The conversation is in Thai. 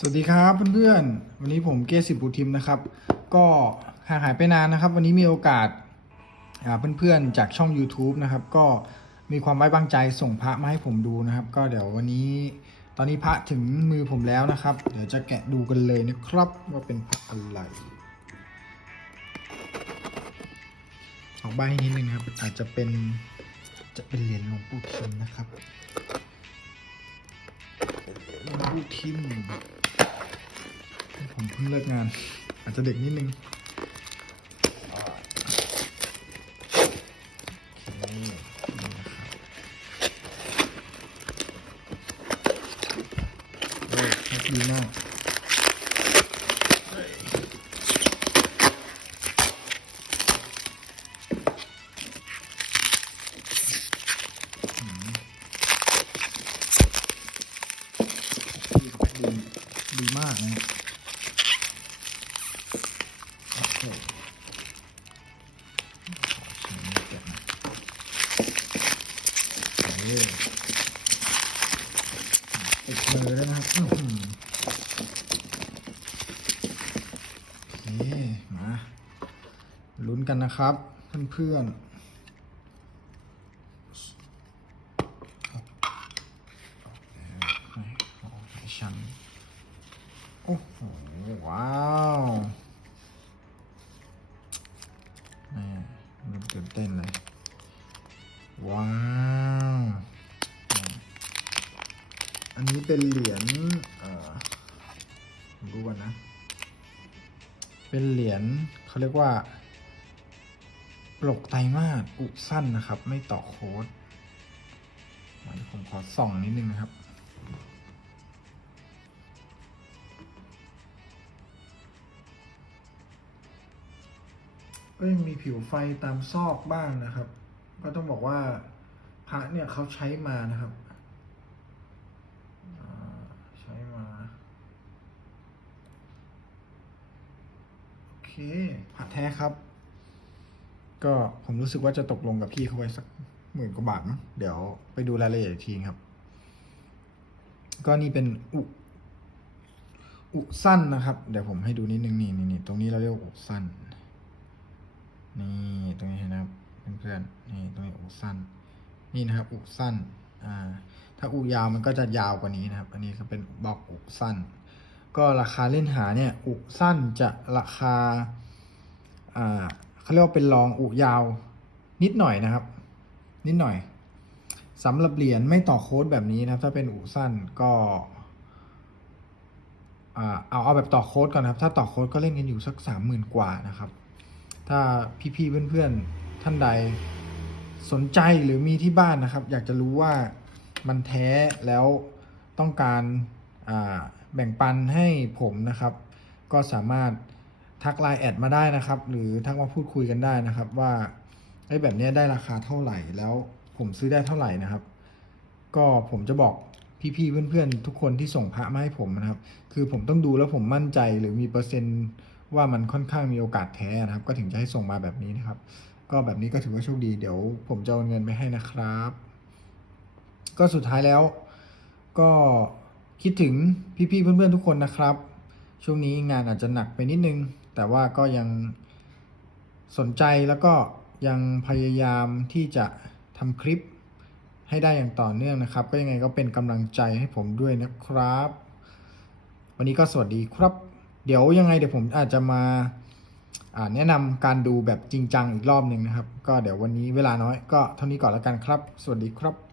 สวัสดีครับเพื่อนๆ วันนี้ผมเกสิบุทิมนะครับ ก็ห่างหายไปนานนะครับ วันนี้มีโอกาสอ่าเพื่อนๆจากช่อง YouTube นะครับ ก็มีความไว้วางใจส่งพระมาให้ผมดูนะครับ ก็เดี๋ยววันนี้ตอนนี้พระถึงมือผมแล้วนะครับ เดี๋ยวจะแกะดูกันเลยนะครับว่าเป็นพระอะไรออกใบให้นิดนึงครับ อาจจะเป็นจะเป็นเหรียญหลวงปู่ทิมนะครับหลวงปู่ทิม ผมเพิ่งเลิกงาน อาจจะเด็กนิดนึงดีมากดีดีดีมากนะ อติดมือแล้วนะครับอื้อหือโอเคมาลุ้นกันนะครับ เพื่อนๆเอาเอาให้นโอ้โห ว้าวแม่เริ่มตื่นเต้นเลย อันนี้เป็นเหรียญเอ่อผมดูก่อนนะ เป็นเหรียญเขาเรียกว่า ปลกไตรมาสอุสั้นนะครับ ไม่ต่อโค้ดผมขอส่องนิดนึงนะครับก็ยังมีผิวไฟตามซอกบ้างนะครับ ก็ต้องบอกว่าพระเนี่ยเขาใช้มานะครับอ่าใช้มา โอเคพระแท้ครับ ก็ผมรู้สึกว่าจะตกลงกับพี่เขาไว้สักหมื่นกว่าบาทมั้งเดี๋ยวไปดูรายละเอียดอีกทีครับ ก็นี่เป็นอุอุสั้นนะครับ เดี๋ยวผมให้ดูนิดนึงนี่นี่นี่ตรงนี้เราเรียกว่าอุสั้น นี่ตรงนี้เห็นนะครับเพื่อนๆนี่ตรงนี้อุสั้น นี่นะครับอุสั้นอ่าถ้าอุยาวมันก็จะยาวกว่านี้นะครับ อันนี้ก็เป็นบล็อกอุสั้น ก็ราคาเล่นหาเนี่ย อุสั้นจะราคาอ่าเขาเรียกว่าเป็นรองอุยาวนิดหน่อยนะครับ นิดหน่อยสำหรับเหรียญไม่ต่อโค้ดแบบนี้นะถ้าเป็นอุสั้นก็เอาเอาแบบต่อโค้ดก่อนนะครับ ถ้าต่อโค้ดก็เล่นกันอยู่สักสามหมื่นกว่านะครับ ถ้าพี่ๆเพื่อนๆท่านใดสนใจหรือมีที่บ้านนะครับ อยากจะรู้ว่ามันแท้แล้วต้องการอ่า แบ่งปันให้ผมนะครับ ก็สามารถทักไลน์แอดมาได้นะครับ หรือทักมาพูดคุยกันได้นะครับว่าไอ้แบบนี้ได้ราคาเท่าไหร่แล้วผมซื้อได้เท่าไหร่นะครับ ก็ผมจะบอกพี่ๆเพื่อนๆ ทุกคนที่ส่งพระมาให้ผมนะครับ คือผมต้องดูแล้วผมมั่นใจหรือมีเปอร์เซ็นต์ว่ามันค่อนข้างมีโอกาสแท้นะครับ ก็ถึงจะให้ส่งมาแบบนี้นะครับ ก็แบบนี้ก็ถือว่าโชคดีเดี๋ยว ผมจะเอาเงินไปให้นะครับ ก็สุดท้ายแล้ว ก็ คิดถึงพี่ๆเพื่อนๆทุกคนนะครับ ช่วงนี้งานอาจจะหนักไปนิดนึง แต่ว่าก็ยังสนใจแล้วก็ยังพยายามที่จะทำคลิปให้ได้อย่างต่อเนื่องนะครับ ก็ยังไงก็เป็นกำลังใจให้ผมด้วยนะครับ วันนี้ก็สวัสดีครับ เดี๋ยวยังไงเดี๋ยวผมอาจจะมาแนะนำการดูแบบจริงจังอีกรอบหนึ่งนะครับ ก็เดี๋ยววันนี้เวลาน้อยก็เท่านี้ก่อนแล้วกันครับ สวัสดีครับ